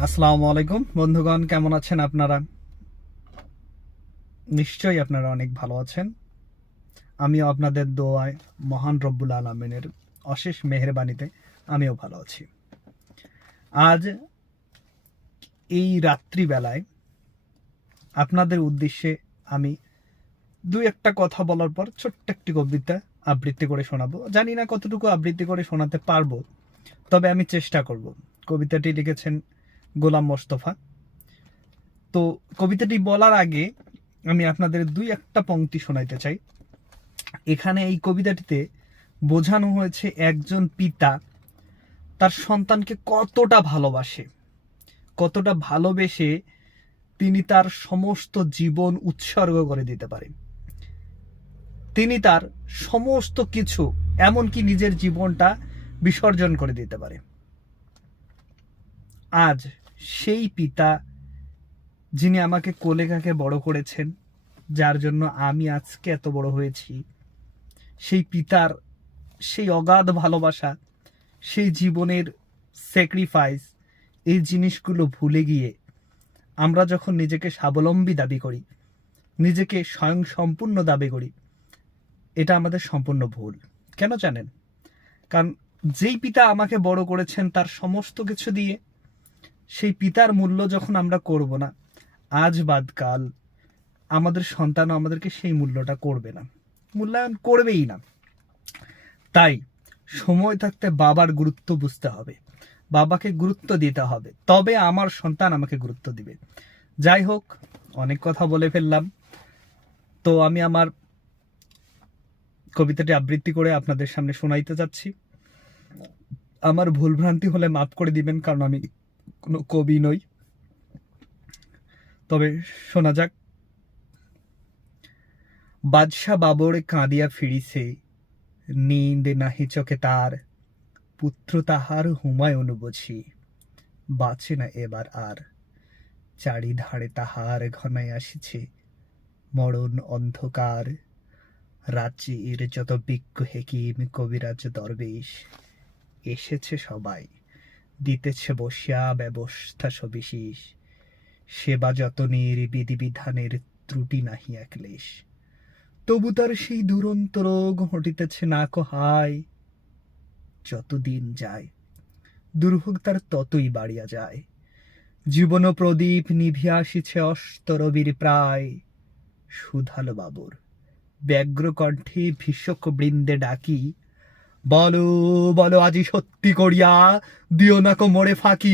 আসসালামু আলাইকুম বন্ধুগণ, কেমন আছেন আপনারা? নিশ্চয়ই আপনারা অনেক ভালো আছেন। আমিও আপনাদের দোয়ায় মহান রব্বুল আলমিনের অশেষ মেহেরবানিতে আমিও ভালো আছি। আজ এই রাত্রিবেলায় আপনাদের উদ্দেশ্যে আমি দুই একটা কথা বলার পর ছোট্ট একটি কবিতা আবৃত্তি করে শোনাবো। জানি না কতটুকু আবৃত্তি করে শোনাতে পারবো, তবে আমি চেষ্টা করব। কবিতাটি লিখেছেন গোলাম মোস্তফা। তো কবিতাটি বলার আগে আমি আপনাদের দুই একটা পংক্তি শোনাইতে চাই। এখানে এই কবিতাটিতে বোঝানো হয়েছে একজন পিতা তার সন্তানকে কতটা ভালোবাসে, কতটা ভালোবেসে তিনি তার সমস্ত জীবন উৎসর্গ করে দিতে পারেন। তিনি তার সমস্ত কিছু, এমনকি নিজের জীবনটা বিসর্জন করে দিতে পারে। আজ সেই পিতা যিনি আমাকে কোলে কাকে বড় করেছেন, যার জন্য আমি আজকে এত বড় হয়েছি, সেই পিতার সেই অগাধ ভালোবাসা, সেই জীবনের স্যাক্রিফাইস, এই জিনিসগুলো ভুলে গিয়ে আমরা যখন নিজেকে স্বাবলম্বী দাবি করি, নিজেকে স্বয়ং সম্পূর্ণ দাবি করি, এটা আমাদের সম্পূর্ণ ভুল। কেন জানেন? কারণ যেই পিতা আমাকে বড় করেছেন তার সমস্ত কিছু দিয়ে, সেই পিতার মূল্য যখন আমরা করব না, আজ বাদ কাল আমাদের সন্তানও আমাদেরকে সেই মূল্যটা করবে না, মূল্যায়ন করবেই না। তাই সময় থাকতে বাবার গুরুত্ব বুঝতে হবে, বাবাকে গুরুত্ব দিতে হবে, তবে আমার সন্তান আমাকে গুরুত্ব দিবে। যাই হোক, অনেক কথা বলে ফেললাম। তো আমি আমার কবিতাটি আবৃত্তি করে আপনাদের সামনে শোনাইতে যাচ্ছি। আমার ভুলভ্রান্তি হলে মাফ করে দিবেন, কারণ আমি কোনো কবি নই। তবে শোনা যাক। বাদশা বাবর কাঁদিয়া ফিরিছে, নিন্দ নাহি চোখে তার, পুত্র তাহার হুমায়ুন বুঝি, বাঁচে না এবার আর। চারিধারে তাহার ঘনায় আসিছে মরণ অন্ধকার, রাজ্যের যত বিজ্ঞ হেকিম কবিরাজ দরবেশ এসেছে সবাই, দিতেছে বসিয়া ব্যবস্থা সবিশেষ, সেবা যতনের বিধিবিধানের ত্রুটি নাহি একলেশ। তবু তার সেই দুরন্ত রোগ হটিতেছে না কহায়, যতদিন যায় দুর্ভোগ তার ততই বাড়িয়া যায়। জীবন প্রদীপ নিভিয়া আসিছে অস্তরবীর প্রায়, সুধালো বাবুর ব্যগ্র কণ্ঠে ভীষক বৃন্দে ডাকি, বলো বলো আজি সত্যি করিয়া, দিও না কো মোরে ফাঁকি।